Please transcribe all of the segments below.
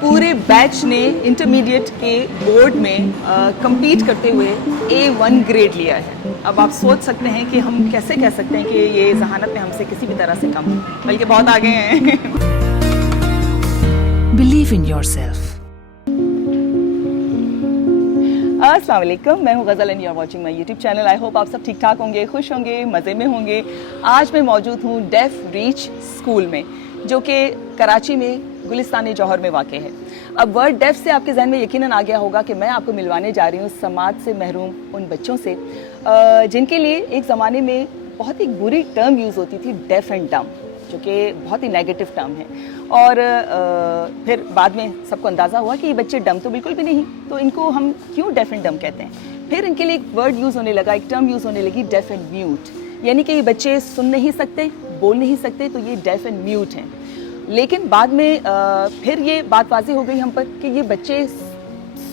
पूरे बैच ने इंटरमीडिएट के बोर्ड में compete करते हुए A1 ग्रेड लिया है। अब आप सोच सकते हैं कि हम कैसे कह सकते हैं कि ये जहानत में हमसे किसी भी तरह से कम है, बल्कि बहुत आगे हैं। Believe in yourself. अस्सलाम वालेकुम, मैं हूँ Ghazal and you are watching my YouTube channel. I hope आप सब ठीक ठाक होंगे, खुश होंगे, मज़े में होंगे। आज मैं मौजूद हूँ डेफ रीच स्कूल में, जो कि कराची में गुलिस्तान जौहर में वाक़ है। अब वर्ड डेफ से आपके जहन में यकीनन आ गया होगा कि मैं आपको मिलवाने जा रही हूँ समाज से महरूम उन बच्चों से जिनके लिए एक ज़माने में बहुत ही बुरी टर्म यूज़ होती थी, डेफ एंड डम, जो कि बहुत ही नेगेटिव टर्म है। और फिर बाद में सबको अंदाज़ा हुआ कि ये बच्चे डम तो बिल्कुल भी नहीं, तो इनको हम क्यों डेफ एंड डम कहते हैं। फिर इनके लिए एक वर्ड यूज़ होने लगा, एक टर्म यूज़ होने लगी, डेफ एंड म्यूट, यानी कि ये बच्चे सुन नहीं सकते, बोल नहीं सकते, तो ये डेफ एंड म्यूट हैं। लेकिन बाद में फिर ये बात वाज़ेह हो गई हम पर कि ये बच्चे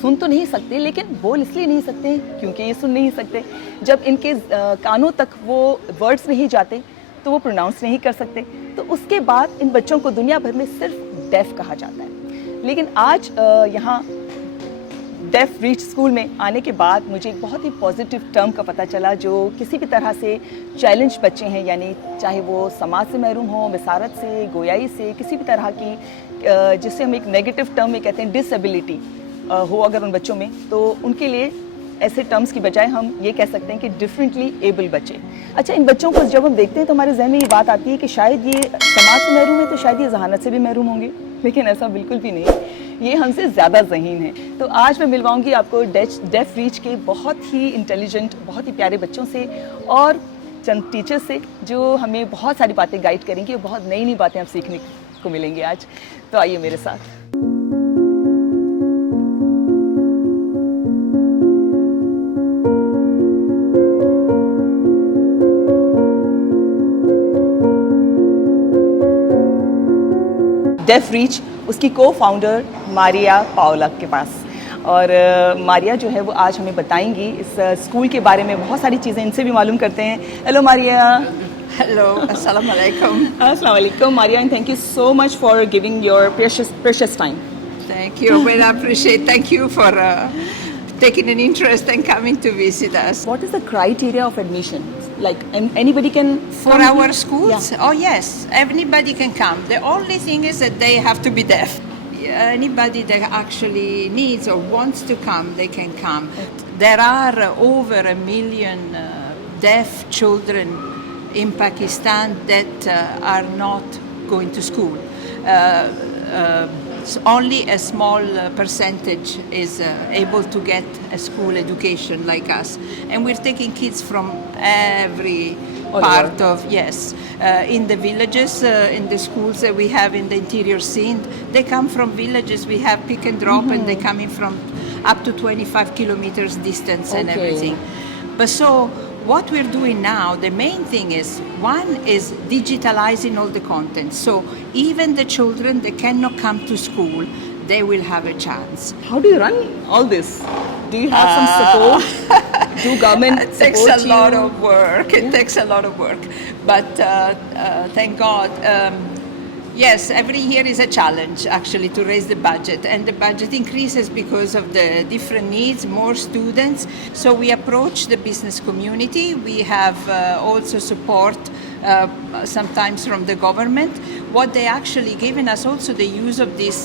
सुन तो नहीं सकते, लेकिन बोल इसलिए नहीं सकते क्योंकि ये सुन नहीं सकते। जब इनके कानों तक वो वर्ड्स नहीं जाते तो वो प्रोनाउंस नहीं कर सकते, तो उसके बाद इन बच्चों को दुनिया भर में सिर्फ डेफ कहा जाता है। लेकिन आज यहाँ डेफ रीच स्कूल में आने के बाद मुझे एक बहुत ही पॉजिटिव टर्म का पता चला, जो किसी भी तरह से चैलेंज बच्चे हैं, यानी चाहे वो समाज से महरूम हो, विसारत से, गोयाई से, किसी भी तरह की जिससे हम एक नेगेटिव टर्म में कहते हैं डिसेबिलिटी हो अगर उन बच्चों में, तो उनके लिए ऐसे टर्म्स की बजाय हम ये कह सकते हैं कि डिफरेंटली एबल बच्चे। अच्छा, इन बच्चों को जब हम देखते हैं तो हमारे जहन में ये बात आती है कि शायद ये समाज से महरूम है, तो शायद ये जहानत से भी महरूम होंगे, लेकिन ऐसा बिल्कुल भी नहीं, ये हमसे ज़्यादा ज़हीन है। तो आज मैं मिलवाऊंगी आपको डेफ रीच के बहुत ही इंटेलिजेंट, बहुत ही प्यारे बच्चों से और चंद टीचर्स से, जो हमें बहुत सारी बातें गाइड करेंगी और बहुत नई नई बातें आप सीखने को मिलेंगी आज। तो आइए मेरे साथ। डेफ रीच उसकी को फाउंडर मारिया पाओला के पास, और मारिया जो है वो आज हमें बताएंगी इस स्कूल के बारे में, बहुत सारी चीज़ें इनसे भी मालूम करते हैं। Hello Maria. Hello, assalamu alaikum. अस्सलाम वालेकुम Maria, and thank you so much for giving your precious time. Thank you. Well, I appreciate. Thank you for taking an interest and coming to visit us. What is the criteria of admission? Like anybody can For come our here? schools? Yeah. Oh yes, anybody can come. The only thing is that they have to be deaf. Anybody that actually needs or wants to come, they can come. There are over 1 million deaf children in Pakistan that are not going to school. So only a small percentage is able to get a school education like us, and we're taking kids from every part of in the villages, in the schools that we have in the interior Sindh. They come from villages. We have pick and drop, and they come in from up to 25 kilometers distance and Okay. everything. But so what we're doing now, the main thing is, one is digitalizing all the content. So even the children that cannot come to school, they will have a chance. How do you run all this? Do you have some support? Do government It takes support a lot you? of work. It takes a lot of work. But thank God. Yes, every year is a challenge actually to raise the budget, and the budget increases because of the different needs, more students. So we approach the business community. We have also support sometimes from the government. What they actually given us also the use of this,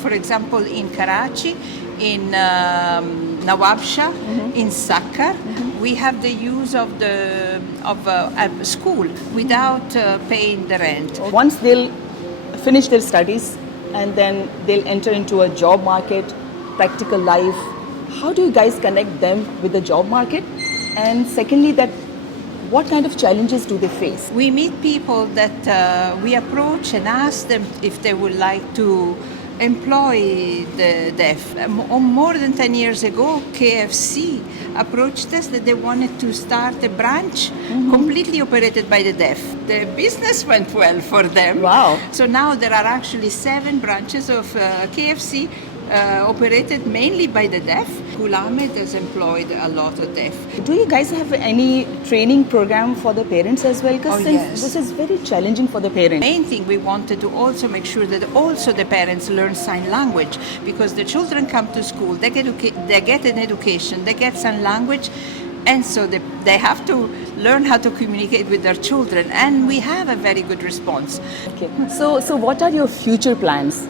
for example, in Karachi, in Nawabshah, in Sakkar, we have the use of a school without paying the rent. Once they'll finish their studies and then they'll enter into a job market, practical life, how do you guys connect them with the job market? And secondly, that what kind of challenges do they face? We meet people that we approach and ask them if they would like to employ the deaf. More than 10 years ago, KFC approached us that they wanted to start a branch completely operated by the deaf. The business went well for them. Wow. So now there are actually 7 branches of KFC operated mainly by the deaf. Gul Ahmed has employed a lot of deaf. Do you guys have any training program for the parents as well? Because Oh, yes. this is very challenging for the parents. Main thing we wanted to also make sure that also the parents learn sign language, because the children come to school, they get an education, they get sign language, and so they have to learn how to communicate with their children, and we have a very good response. Okay. So what are your future plans?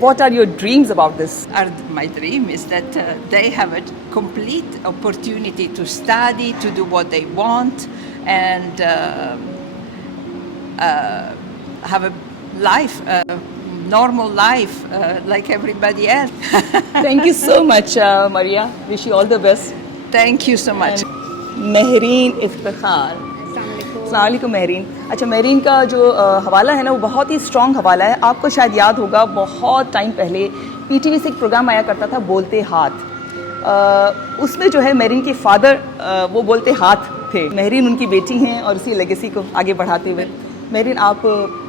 What are your dreams about this? My dream is that they have a complete opportunity to study, to do what they want, and have a life, normal life, like everybody else. Thank you so much, Maria. Wish you all the best. Thank you so much. Mehreen Iftikhar. अस्सलाम वालेकुम महरीन। अच्छा, महरीन का जो हवाला है ना, वो बहुत ही स्ट्रॉन्ग हवाला है। आपको शायद याद होगा, बहुत टाइम पहले पीटीवी से एक प्रोग्राम आया करता था, बोलते हाथ। उसमें जो है महरीन के फादर वो बोलते हाथ थे। महरीन उनकी बेटी हैं और उसी लेगेसी को आगे बढ़ाते हुए। महरीन, आप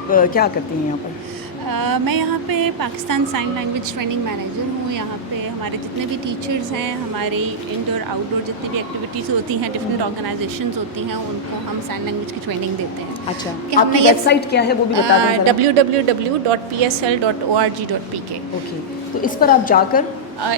क्या करती हैं यहाँ पर? मैं यहाँ पे Pakistan sign language training manager हूँ। यहाँ पे हमारे जितने भी टीचर्स हैं, हमारी इंडोर आउटडोर जितनी भी एक्टिविटीज़ होती हैं, डिफरेंट ऑर्गेनाइजेशंस होती हैं, उनको हम साइन लैंग्वेज की ट्रेनिंग देते हैं। अच्छा, कि आपकी वेबसाइट क्या है वो भी बता दें ज़रा। www.psl.org.pk। ओके, तो इस पर आप जाकर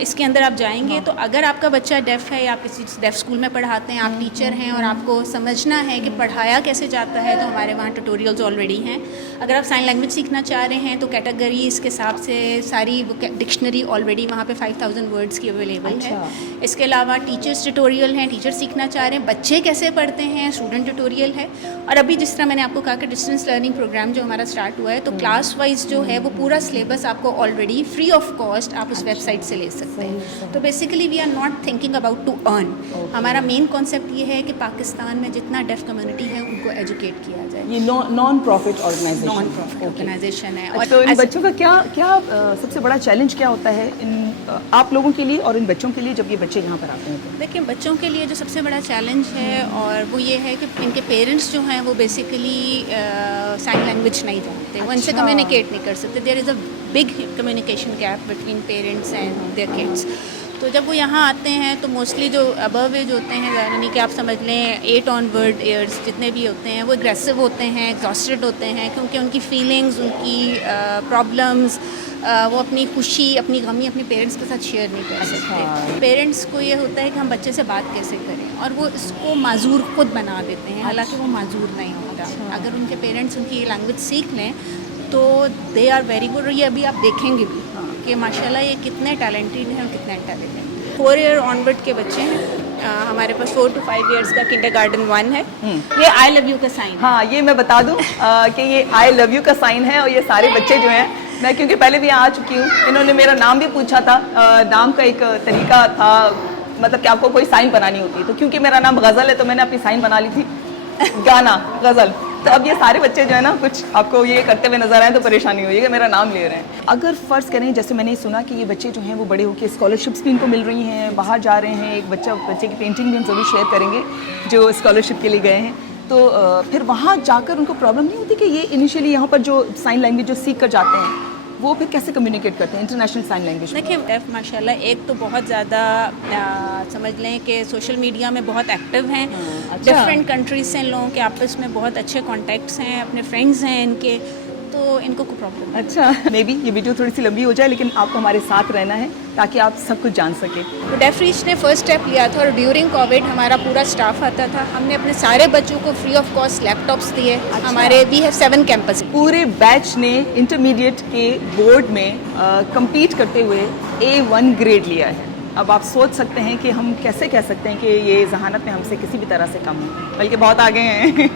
इसके अंदर आप जाएंगे तो अगर आपका बच्चा डेफ है या आप किसी डेफ स्कूल में पढ़ाते हैं, आप टीचर हैं और आपको समझना है कि पढ़ाया कैसे जाता है, तो हमारे वहाँ ट्यूटोरियल्स ऑलरेडी हैं। अगर आप साइन लैंग्वेज सीखना चाह रहे हैं तो कैटेगरीज के हिसाब से सारी डिक्शनरी ऑलरेडी वहाँ पे 5000 वर्ड्स की अवेलेबल है। इसके अलावा टीचर्स ट्यूटोरियल हैं, टीचर सीखना चाह रहे हैं बच्चे कैसे पढ़ते हैं, स्टूडेंट ट्यूटोरियल है। और अभी जिस तरह मैंने आपको कहा कि डिस्टेंस लर्निंग प्रोग्राम जो हमारा स्टार्ट हुआ है, तो क्लास वाइज जो है वो पूरा सिलेबस आपको ऑलरेडी फ्री ऑफ कॉस्ट आप उस वेबसाइट से ले सकते हैं। तो basically we are not thinking about to earn. हमारा मेन कॉन्सेप्ट ये है कि पाकिस्तान में जितना डेफ कम्युनिटी है उनको एजुकेट किया जाए। ये नॉन प्रॉफिट ऑर्गेनाइजेशन है। और तो इन बच्चों का क्या सबसे बड़ा चैलेंज क्या होता है इन आप लोगों के लिए और इन बच्चों के लिए जब ये बच्चे यहाँ पर आते हैं? तो देखिए, बच्चों के लिए जो सबसे बड़ा चैलेंज है और वो ये है कि इनके पेरेंट्स जो हैं वो बेसिकली साइन लैंग्वेज नहीं जानते, वो इनसे कम्युनिकेट नहीं कर सकते। There is a big communication gap between parents and their kids. तो जब वो यहाँ आते हैं तो मोस्टली जो अबव एज होते हैं, यानी कि आप समझ लें 8 ऑनवर्ड ईयर्स जितने भी होते हैं, वो एग्रेसिव होते हैं, एग्जॉस्टेड होते हैं, क्योंकि उनकी फीलिंग्स, उनकी प्रॉब्लम्स, वो अपनी खुशी, अपनी गमी अपने पेरेंट्स के साथ शेयर नहीं कर सकते। पेरेंट्स को ये होता है कि हम बच्चे से बात कैसे करें, और वो इसको माजूर खुद बना देते हैं, हालांकि वो माजूर नहीं होता। अगर उनके पेरेंट्स उनकी लैंग्वेज सीख लें तो दे आर वेरी गुड। और ये अभी आप देखेंगे भी कि माशाल्लाह ये कितने टैलेंटेड हैं और कितने इंटेलिजेंट। 4 ईयर ऑनवर्ड के बच्चे हैं हमारे पास। 4 to 5 ईयर्स का किंडरगार्टन 1 है। ये आई लव यू का साइन है। हाँ, ये मैं बता दूं कि ये आई लव यू का साइन है। और ये सारे बच्चे जो हैं, मैं क्योंकि पहले भी यहाँ आ चुकी हूँ, इन्होंने मेरा नाम भी पूछा था। नाम का एक तरीका था, मतलब कि आपको कोई साइन बनानी होती है, तो क्योंकि मेरा नाम गज़ल है तो मैंने अपनी साइन बना ली थी गाना गज़ल। तो अब ये सारे बच्चे जो है ना, कुछ आपको ये करते हुए नजर आए तो परेशानी हुई है कि मेरा नाम ले रहे हैं। अगर फ़र्ज़ करें, जैसे मैंने सुना कि ये बच्चे जो हैं वो बड़े होकर स्कॉलरशिप्स भी इनको मिल रही हैं, बाहर जा रहे हैं। एक बच्चे की पेंटिंग भी हम सभी शेयर करेंगे जो स्कॉलरशिप के लिए गए हैं। तो फिर वहाँ जाकर उनको प्रॉब्लम नहीं होती कि ये इनिशियली यहाँ पर जो साइन लैंग्वेज जो सीख कर जाते हैं वो फिर कैसे कम्युनिकेट करते हैं इंटरनेशनल साइन लैंग्वेज? देखिए, डेफ माशाल्लाह एक तो बहुत ज़्यादा समझ लें कि सोशल मीडिया में बहुत एक्टिव हैं। डिफरेंट कंट्रीज से इन लोगों के आपस में बहुत अच्छे कॉन्टैक्ट्स हैं, अपने फ्रेंड्स हैं इनके, तो इनको कोई प्रॉब्लम नहीं। अच्छा, मे बी ये वीडियो थोड़ी सी लंबी हो जाए, लेकिन आपको हमारे साथ रहना है ताकि आप सब कुछ जान सकें। तो डेफ रीच ने फर्स्ट स्टेप लिया था और ड्यूरिंग कोविड हमारा पूरा स्टाफ आता था। हमने अपने सारे बच्चों को फ्री ऑफ कॉस्ट लैपटॉप्स दिए। हमारे वी हैव 7 कैंपस। पूरे बैच ने इंटरमीडिएट के बोर्ड में compete करते हुए A1 ग्रेड लिया है। अब आप सोच सकते हैं कि हम कैसे कह सकते हैं कि ये जहानत में हमसे किसी भी तरह से कम है, बल्कि बहुत आगे हैं।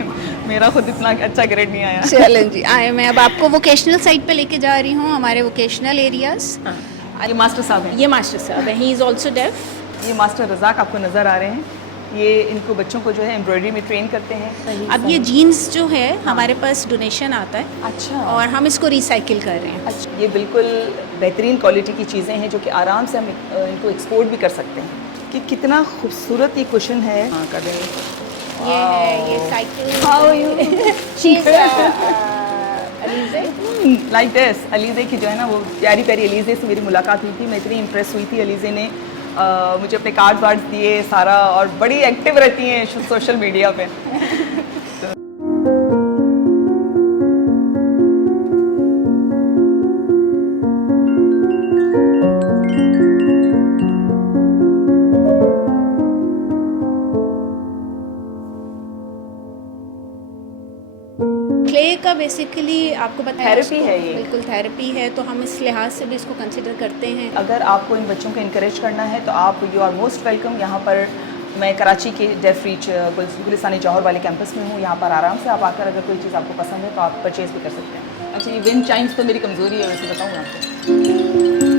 मेरा खुद इतना अच्छा ग्रेड नहीं आया। चलें जी, आए मैं अब आपको वोकेशनल साइड पे लेके जा रही हूँ, हमारे वोकेशनल एरियाज। ये मास्टर साहब हैं। ये मास्टर साहब है, ही इज़ ऑल्सो डेफ। ये मास्टर रज़ाक आपको नज़र आ रहे हैं। ये इनको बच्चों को जो है एम्ब्रॉयडरी में ट्रेन करते हैं। अब ये जीन्स जो है हमारे पास डोनेशन आता है। अच्छा। और हम इसको रिसाइकिल कर रहे हैं। अच्छा, ये बिल्कुल बेहतरीन क्वालिटी की चीज़ें हैं जो कि आराम से हम इनको एक्सपोर्ट भी कर सकते हैं। कि कितना खूबसूरत ये कुशन है। हाँ, कर देंगे। ये है, ये cycle. How are you? She's Alize. Like this Alizeh की जो है ना वो प्यारी प्यारी अलीज़े से मेरी मुलाकात हुई थी, मैं इतनी इम्प्रेस हुई थी। अलीज़े ने मुझे अपने कार्ड्स वार्ड्स दिए सारा, और बड़ी एक्टिव रहती हैं सोशल मीडिया पे। क्ले का बेसिकली आपको बताया Therapy है ये। बिल्कुल थेरेपी है, तो हम इस लिहाज से भी इसको कंसिडर करते हैं। अगर आपको इन बच्चों को इनकरेज करना है तो आप यू आर मोस्ट वेलकम। यहाँ पर मैं कराची के डेफ रीच गुलिस्तानी जौहर वाले कैंपस में हूँ। यहाँ पर आराम से आप आकर अगर कोई चीज़ आपको पसंद है तो आप परचेज़ भी कर सकते हैं। अच्छा, ये विंड चाइम्स तो मेरी कमज़ोरी है, वैसे बताऊँ आपको।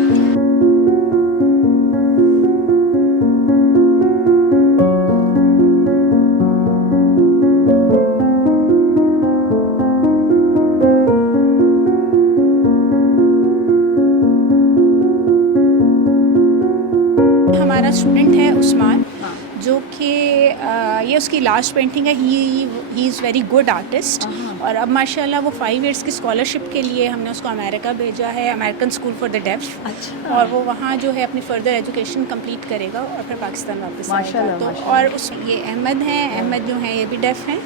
हमारा स्टूडेंट है उस्मान, हाँ। जो कि ये उसकी लास्ट पेंटिंग है। He is very good artist, और अब माशाल्लाह वो 5 इयर्स की स्कॉलरशिप के लिए हमने उसको अमेरिका भेजा है, American school for the deaf. अच्छा। और वो वहाँ जो है अपनी फर्दर एजुकेशन कंप्लीट करेगा और फिर पाकिस्तान वापस आएगा। माशाल्लाह, तो माशाल्लाह। और उस ये अहमद हैं, अहमद जो हैं ये भी डेफ हैं।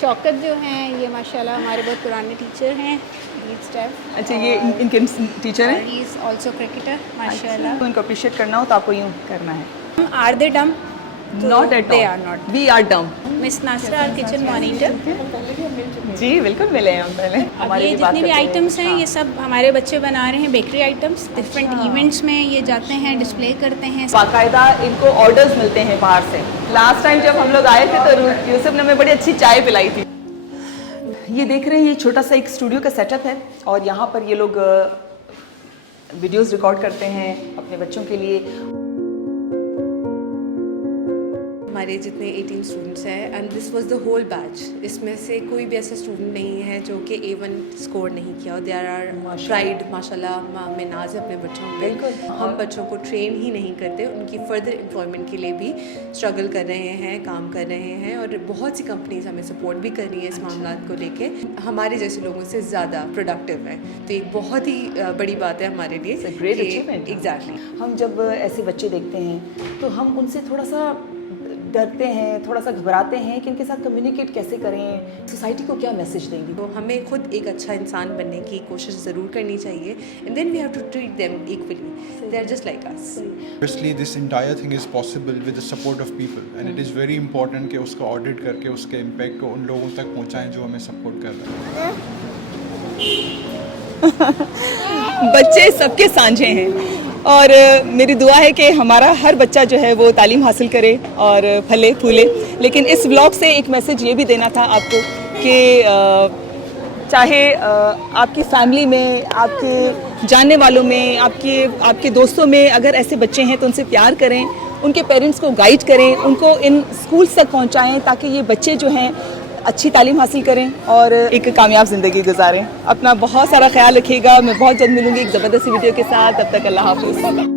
शौकत जो हैं ये माशाल्लाह हमारे बहुत पुराने टीचर हैं। अच्छा, ये इनके टीचर हैं। ही इज़ आल्सो क्रिकेटर माशाल्लाह। तो इनको अप्रिशिएट करना हो तो आपको यूँ करना है। Are they dumb? Not at They all, are not. We are dumb. Miss Nasra are kitchen monitor. जी बिल्कुल मिले हैं हम पहले। अब हमारी ये भी बात जितने भी करते आइटम्स हैं हाँ। ये सब हमारे बच्चे बना रहे हैं, बेकरी आइटम्स। डिफरेंट इवेंट्स में ये जाते हैं, डिस्प्ले करते हैं। बाकायदा इनको ऑर्डर्स मिलते हैं बाहर से। लास्ट टाइम जब हम लोग आए थे तो यूसुफ ने हमें बड़ी अच्छी चाय पिलाई थी। ये देख रहे हैं, ये छोटा सा एक स्टूडियो का सेटअप है और यहाँ पर ये लोग वीडियोस रिकॉर्ड करते हैं अपने बच्चों के लिए। हमारे जितने 18 स्टूडेंट्स हैं and this was the whole batch, इसमें से कोई भी ऐसा स्टूडेंट नहीं है जो कि A1 स्कोर नहीं किया। और देयर आर प्राइड माशाल्लाह में नाज है अपने बच्चों पे। हम बच्चों को ट्रेन ही नहीं करते, उनकी फर्दर एम्प्लॉयमेंट के लिए भी स्ट्रगल कर रहे हैं, काम कर रहे हैं, और बहुत सी कंपनीज हमें सपोर्ट भी कर रही हैं इस मामला को लेके। हमारे जैसे लोगों से ज़्यादा प्रोडक्टिव है, तो एक बहुत ही बड़ी बात है हमारे लिए। Great achievement. एग्जैक्टली। हम जब ऐसे बच्चे देखते हैं तो हम उनसे थोड़ा सा डरते हैं, थोड़ा सा घबराते हैं कि इनके साथ कम्युनिकेट कैसे करें, सोसाइटी को क्या मैसेज देंगे। तो हमें खुद एक अच्छा इंसान बनने की कोशिश ज़रूर करनी चाहिए, and then we have to treat them equally, they are just like us. Obviously, this entire thing is possible with the support of people, and it is very important कि उसका ऑडिट करके उसके इम्पैक्ट को उन लोगों तक पहुंचाएं जो हमें सपोर्ट कर रहे हैं। बच्चे सबके सांझे हैं और मेरी दुआ है कि हमारा हर बच्चा जो है वो तालीम हासिल करे और फले फूले। लेकिन इस व्लॉग से एक मैसेज ये भी देना था आपको कि चाहे आपकी फैमिली में, आपके जानने वालों में, आपके दोस्तों में अगर ऐसे बच्चे हैं तो उनसे प्यार करें, उनके पेरेंट्स को गाइड करें, उनको इन स्कूल्स तक पहुंचाएं ताकि ये बच्चे जो हैं अच्छी तालीम हासिल करें और एक कामयाब ज़िंदगी गुजारें। अपना बहुत सारा ख्याल रखिएगा। मैं बहुत जल्द मिलूंगी एक ज़बरदस्त वीडियो के साथ। तब तक अल्लाह हाफ़िज़।